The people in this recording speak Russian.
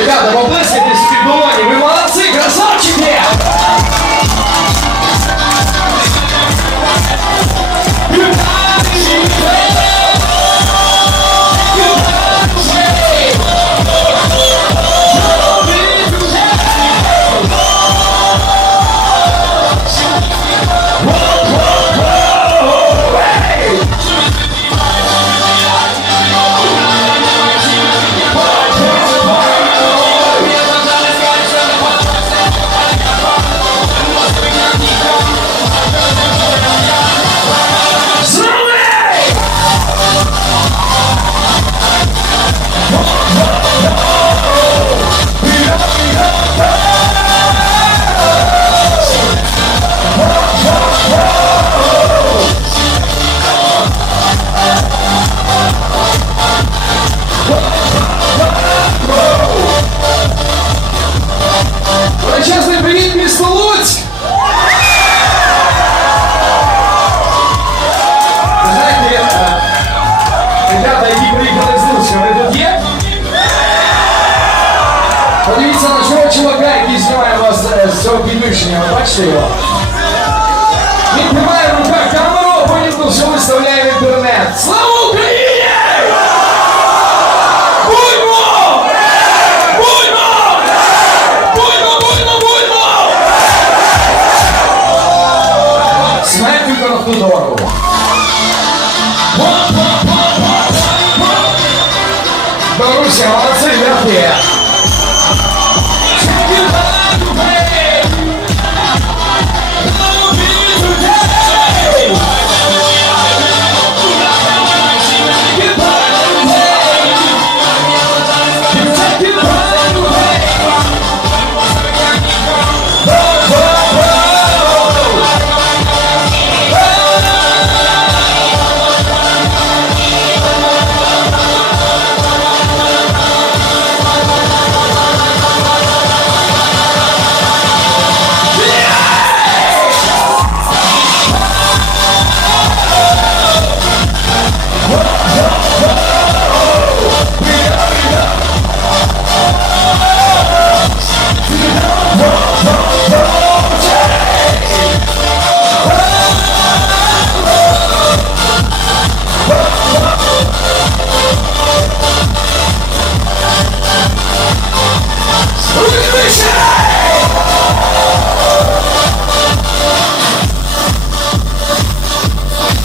Obrigado, avance. Подивіться на цього чувака, який знімає вас з цього підвищення. Ви бачите його? Він тримає в руках камеру, а потім все виставляє в інтернет. Слава Україні! Будьмо! Будьмо! Будьмо, будьмо, будьмо! Смерть на худору. Белоруссия, молодцы, верхние!